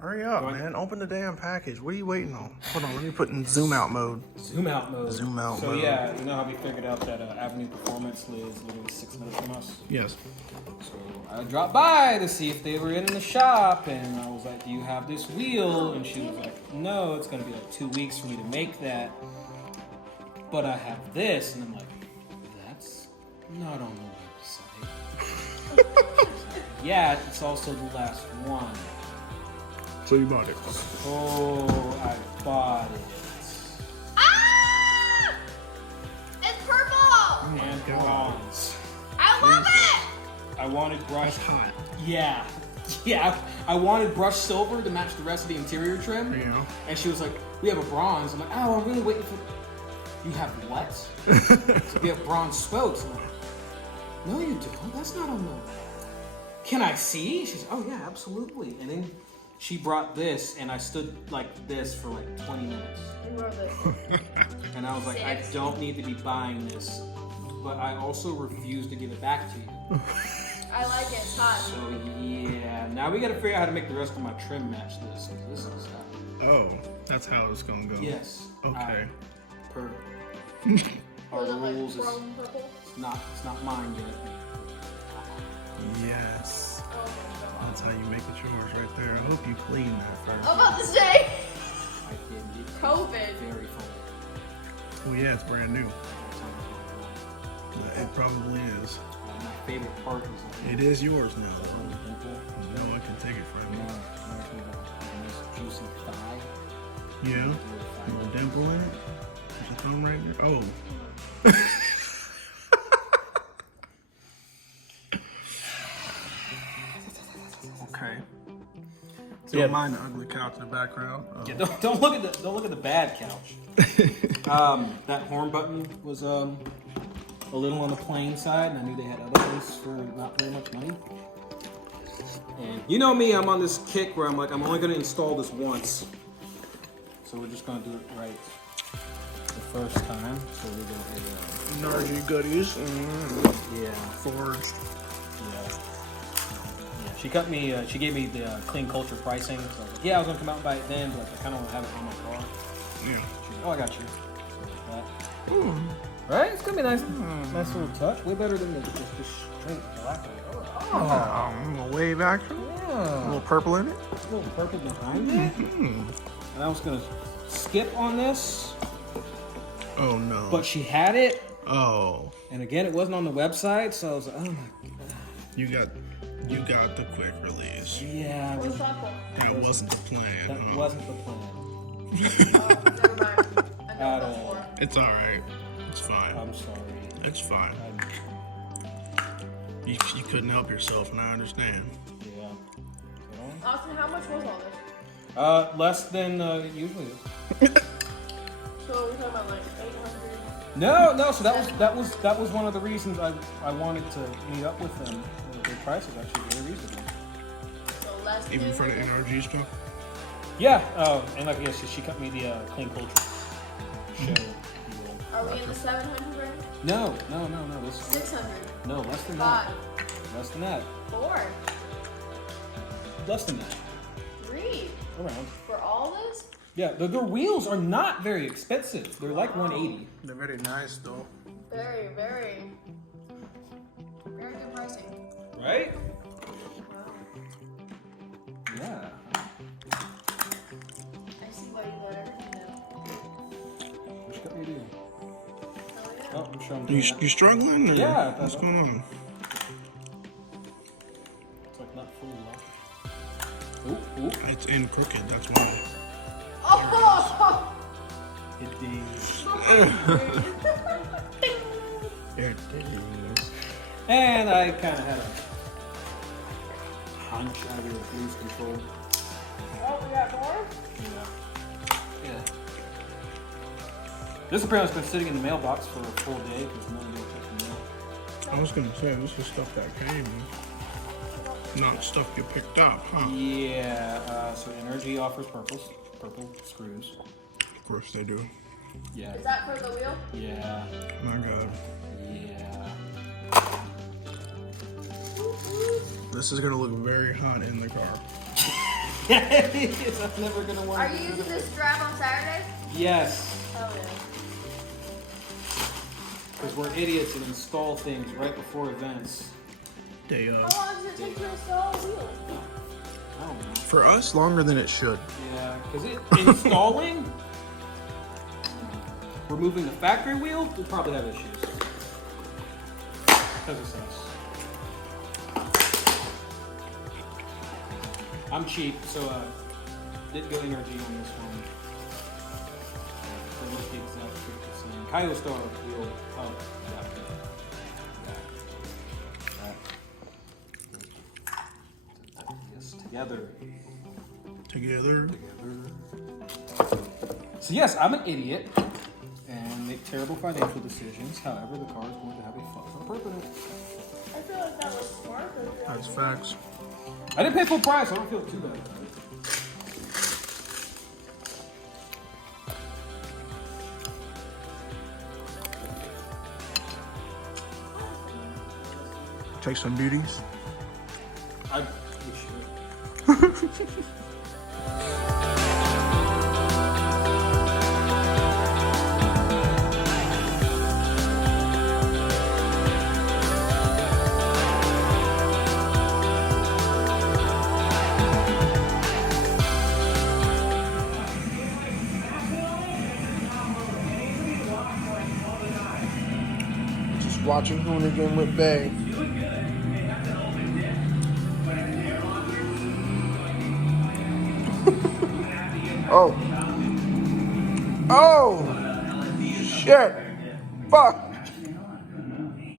Hurry up, man. Open the damn package. What are you waiting on? Hold on, let me put in zoom out mode. Zoom out mode. Zoom out so mode. Yeah, you know how we figured out that Avenue Performance lives literally 6 minutes from us? Yes. So I dropped by to see if they were in the shop, and I was like, do you have this wheel? And she was like, no, it's gonna be like 2 weeks for me to make that. But I have this, and I'm like, that's not on the website. Yeah, it's also the last one. So you bought it. Oh, I bought it. Ah! It's purple! And bronze. I love it! I wanted brush. That's hot. Yeah. Yeah. I wanted brushed silver to match the rest of the interior trim. Yeah. And she was like, we have a bronze. I'm like, oh, I'm really waiting for. You have what? So we have bronze spokes. I'm like, no, you don't. That's not on the. Can I see? She's, oh yeah, absolutely. And then she brought this, and I stood like this for like 20 minutes. And I was like, I don't need to be buying this, but I also refuse to give it back to you. I like it. It's hot. So yeah, now we gotta figure out how to make the rest of my trim match this. 'Cause this is Oh, that's how it's gonna go. yes. Okay. Per our Was it like rules is chrome purple? it's not mine yet. Yes. Oh my god. That's how you make it yours right there. I hope you clean that first. I'm about to say I did it. COVID. Very funny. Well, yeah, it's brand new. It probably is. My favorite part is like It is yours now. the little dimple. No one can take it from No, you. actually a nice juicy thigh. Yeah. Little A little thigh. dimple in it. There's a thumb right there. Oh. Okay. Yeah. Don't mind the ugly couch in the background. Yeah, don't look at the bad couch. That horn button was a little on the plain side, and I knew they had other ones for not very much money. And you know me, I'm on this kick where I'm like, I'm only going to install this once, so we're just going to do it right the first time. So we go Nargy goodies. yeah, Forged. yeah. She gave me the clean culture pricing. So I was like, yeah, I was gonna come out and buy it then, but I kind of want to have it on my car. Yeah. She's like, oh, I got you. So like that. Ooh. Right? It's gonna be nice, nice little touch. Way better than the straight black one. Oh, a little wave action. A Yeah. little purple in it. A little purple behind it. Hmm. And I was gonna skip on this, Oh no. but she had it, Oh, and again, it wasn't on the website, so I was like, oh my god. you got the quick release. Yeah, What's that for? That wasn't the plan. that huh? wasn't the plan Oh, never mind. I know at what all. that's for. It's all right. It's fine. I'm sorry. It's fine. You couldn't help yourself, and I understand. Yeah. Austin, how much was all this? Less than usually. So we're talking about like 800. No. So that was one of the reasons I wanted to meet up with them. The price is actually very reasonable. So less than Even for the 800? NRG stuff. Yeah. And like yes, she cut me the clean culture show. Are we in the 700 range? No. This 600. no less than 5. that. Less than that. 4. Less than that. 3. Around. For all this? Yeah. The wheels are not very expensive. They're like 180. They're very nice, though. Very, very good pricing. Right? Wow. Yeah. I see why you let everything down. What you got me to do? Oh, yeah. Oh, I'm sure I'm You, doing that. you struggling? Or Yeah, What's going on? It's like not fully locked. Ooh. It's in crooked. That's why. Oh! It is. There it is. And I kind of had a hunch I would lose control. Oh, we got more? Yeah. This apparently has been sitting in the mailbox for a full day because no one will check the mail. I was gonna say this is stuff that came, not stuff you picked up, huh? Yeah. So Energy offers purple screws. Of course they do. Yeah. Is that for the wheel? Yeah. My God, Yeah. this is gonna look very hot in the car. Yes, I'm never gonna want. Are you using this strap on Saturday? Yes, Oh yeah. because we're idiots and install things right before events. They How long does it take to install a wheel? I don't know. for us longer than it should. Yeah, because installing, removing the factory wheel, we'll probably have issues. Because it's us. I'm cheap, so didn't go energy on this one. So what's the exact trick the same? Kyostar wheel up. Yes, together. Together. So yes, I'm an idiot and make terrible financial decisions. However, the car is going to have a fucking PURP in it. I feel like that was smart. That's facts. I didn't pay full price, so I don't feel too bad. Take some beauties. I wish you would. Just watching Hoonigan with Bay. Oh. Oh. Shit. Fuck.